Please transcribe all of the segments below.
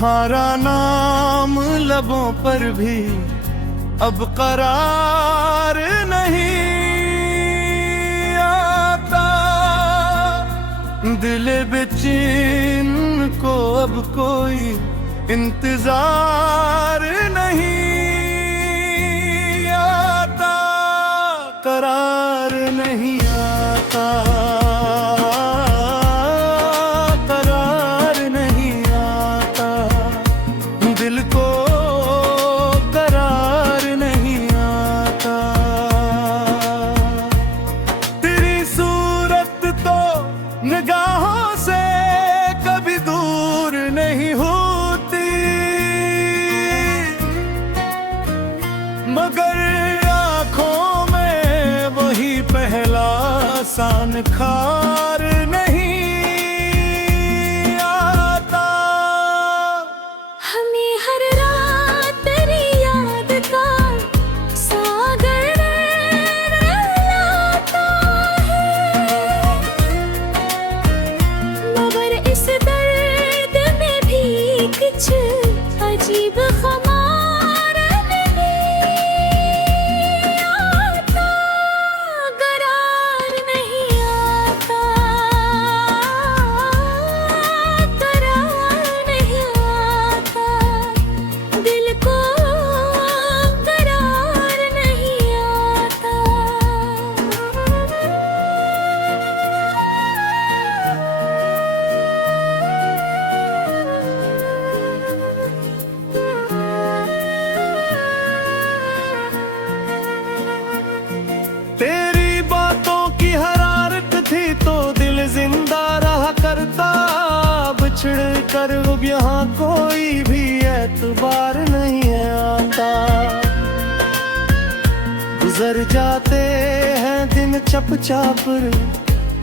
तुम्हारा नाम लबों पर भी अब करार नहीं आता। दिल बेचैन को अब कोई इंतजार नहीं आता, करार नहीं आता, करार नहीं आता। दिल को करार नहीं आता। तेरी सूरत तो निगाहों से कभी दूर नहीं होती, मगर आँखों में वही पहला सा निखार नहीं आता। हमें हर रात तेरी याद का सागर लाता है, मगर इस दर्द में भी कुछ अजीब खुमार नहीं आता, करार नहीं आता, करार नहीं आता। दिल को करार नहीं आता। तेरी बातों की हरारत थी तो दिल जिंदा रहा करता। बिछड़ कर अब यहाँ कोई भी एतबार नहीं है आता। गुजर जाते हैं दिन चप चाप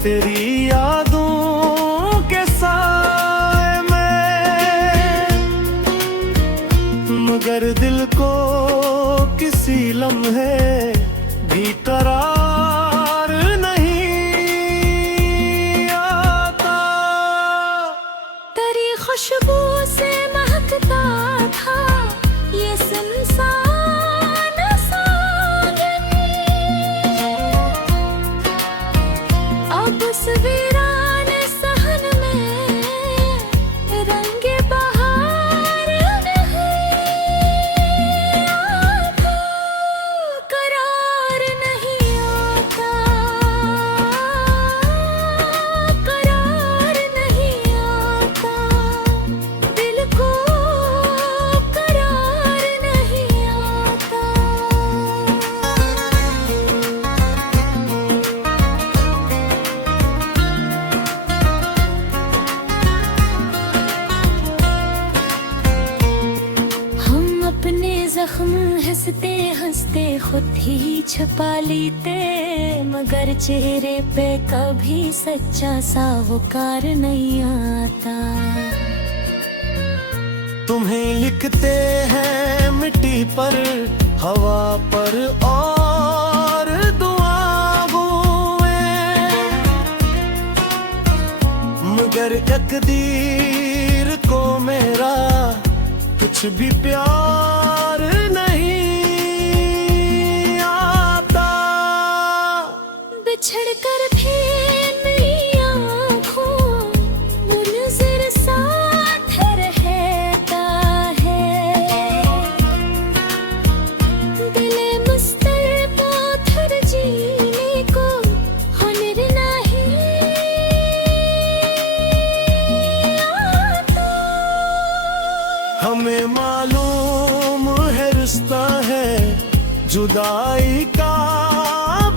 तेरी यादों के साए में, मगर दिल को किसी लम्हे भी करार नहीं आता। तेरी खुशबू से महकता था ये सुनसान सावन, अब उस वीरान सहन में रंग बहार नहीं आता, करार नहीं आता, करार नहीं आता। दिल को करार नहीं आता। हम अपने जख्म हंसते हंसते खुद ही छुपा लेते, मगर चेहरे पे कभी सच्चा सा वकार नहीं आता। तुम्हें लिखते हैं मिट्टी पर, हवा पर और दुआओं में, मगर तकदीर को मेरा कुछ भी प्यार नहीं आता। बिछड़ कर भी मेरी आँखों मुनज़िर साथ रहता है, दिले मुस्तर पाथर जीने को हुनर नहीं आता। हमें मालूम है रिश्ता है जुदाई का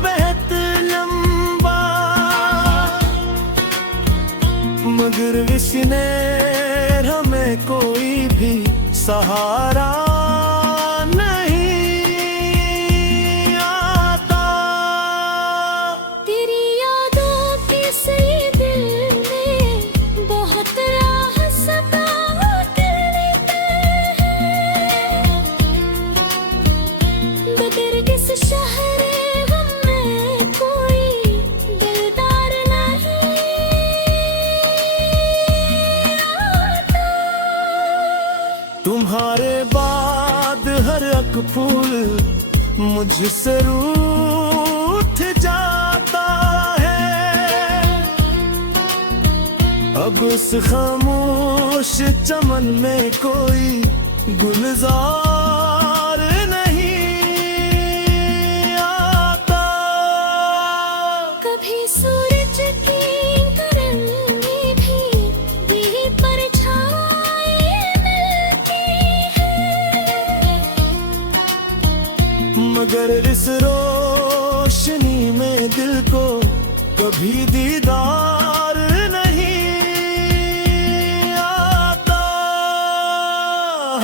बेहद लंबा, मगर इसने हमें कोई भी सहारा नहीं आता। तेरी यादों के सही दिल में बहुत राह सताते हैं, मगर किस शहर गम में कोई दिलदार नहीं आता। तक फूल मुझसे रूठ जाता है। अब उस खामोश चमन में कोई गुलजार नहीं आता। कभी सूरज की किरण में भी परछाई मिलती है, मगर इस रोशनी में दिल को कभी दीदार नहीं आता।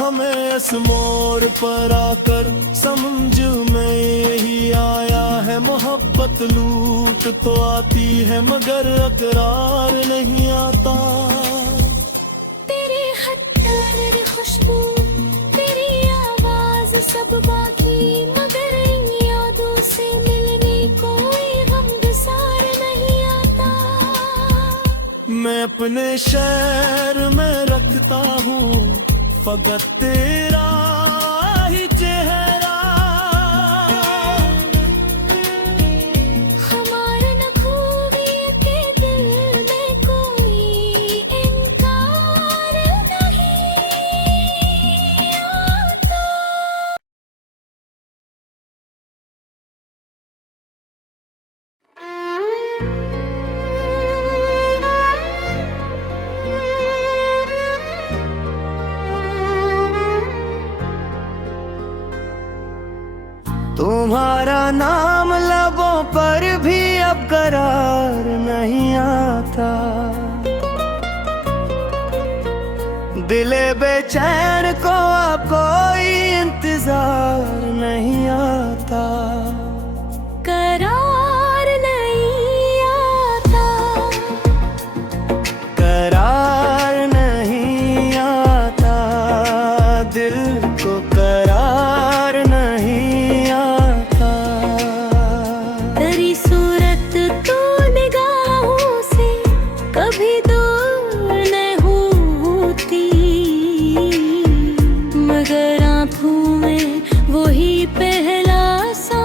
हमें इस मोड़ पर आकर समझ में यही आया है, मोहब्बत लूट तो आती है मगर अकरार नहीं आता। तेरे हथेली खुशबू, तेरी आवाज सब बाकी, मगर इन यादों से मिलने कोई गमगसार नहीं आता। मैं अपने शहर में रखता हूँ फकत तेरा ही चेहरा। हमारे न खूबी के दिल में कोई इनकार नहीं आता। तुम्हारा नाम लबों पर भी अब करार नहीं आता। दिले बेचैन को अब कोई इंतजार नहीं आता। करार नहीं आता, करार नहीं आता, दिल को करार नहीं आता। तेरी सूरत तो निगाहों से कभी दूर न होती, मगर आँखों में वही पहला सा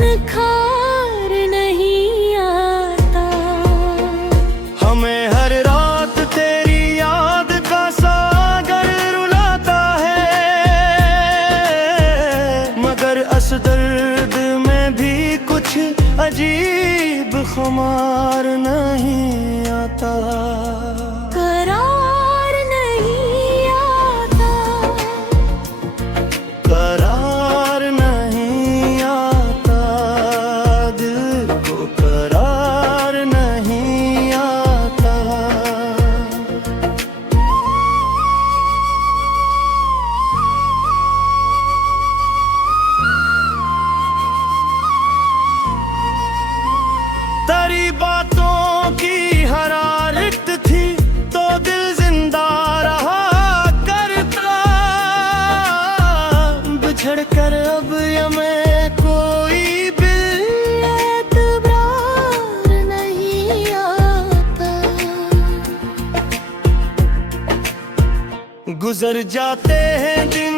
निखार नहीं आता। हमें हर रात तेरी याद का सागर रुलाता है, मगर अस दर्द में भी कुछ अजीब खुमार नहीं आता। करार नहीं आता, करार नहीं आता, दिल को करार नहीं आता। तेरी बातों की हरारत थी तो दिल जिंदा रहा करता। बिछड़ कर अब हमें कोई भी एतबार नहीं आता। गुजर जाते हैं दिन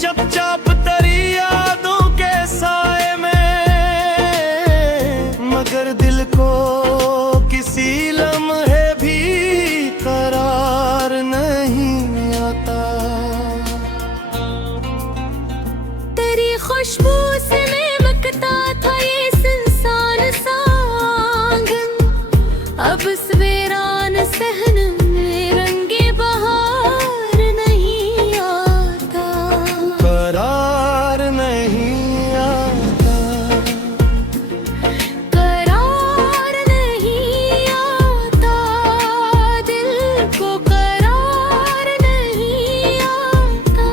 चुपचाप तेरी यादों के साए में, मगर दिल को किसी लम्हे भी करार नहीं आता। तेरी खुशबू से महकता था ये सुनसान सा आंगन, अब इस वीरान सहन में रंगे बहार नहीं आता। करार नहीं आता, करार नहीं आता, दिल को करार नहीं आता।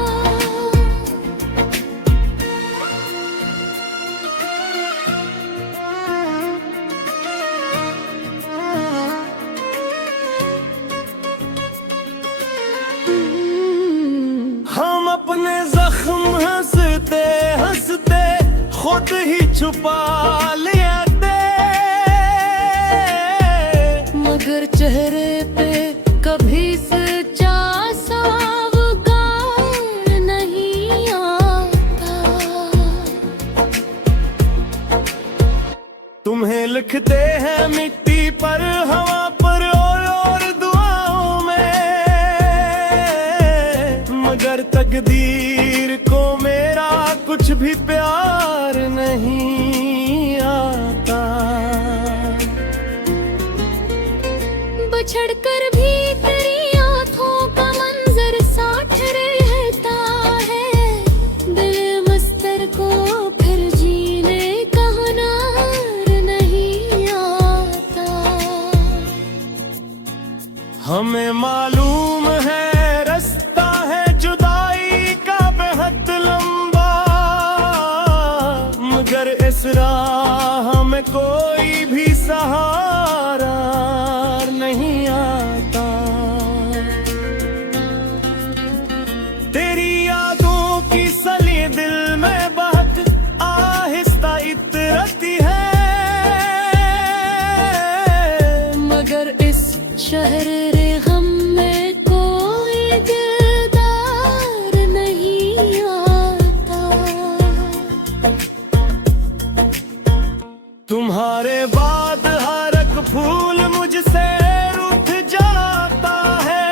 हम अपने जख्म हंसते हंसते खुद ही छुपा लेते, मगर चेहरे पे कभी सच्चा सावगार नहीं आता। लिखते हैं मिट्टी पर, हवा पर और दुआओं में, मगर तकदीर को मेरा कुछ भी प्यार नहीं आता। बछड़ कर भी तेरी आंखों का मंजर साथ रहता है, दिल मस्तर को फिर जीने का हुनर नहीं आता। हमें मालूम है रास्ता है जुदाई का बेहद लंबा, मगर इस राह में कोई भी सहारा नहीं आता। तेरी यादों की सली दिल में बहुत आहिस्ता इतरती है, मगर इस शहर रे गम में कोई दिलदार नहीं आता। तुम्हारे बाद हर एक फूल मुझसे रूठ जाता है,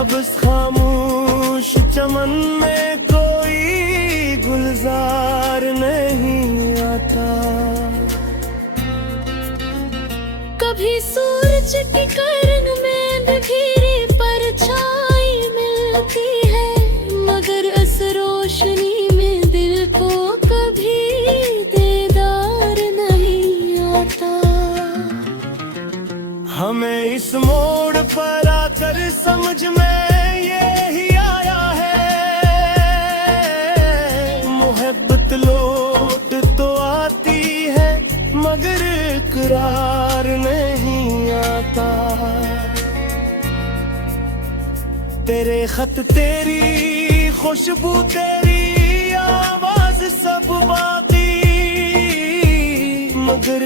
अब इस खामोश चमन में कोई गुलजार नहीं आता। कभी सूरज की किरण में बिखरी परछाई मिलती है, मगर इस रोशनी में दिल को कभी दीदार नहीं आता। हमें इस मोड़ पर आकर समझ में यही आया है, मोहब्बत लौट तो आती है मगर इकरार नहीं आता। तेरे खत तेरी खुशबू तेरी आवाज सब बाकी, मगर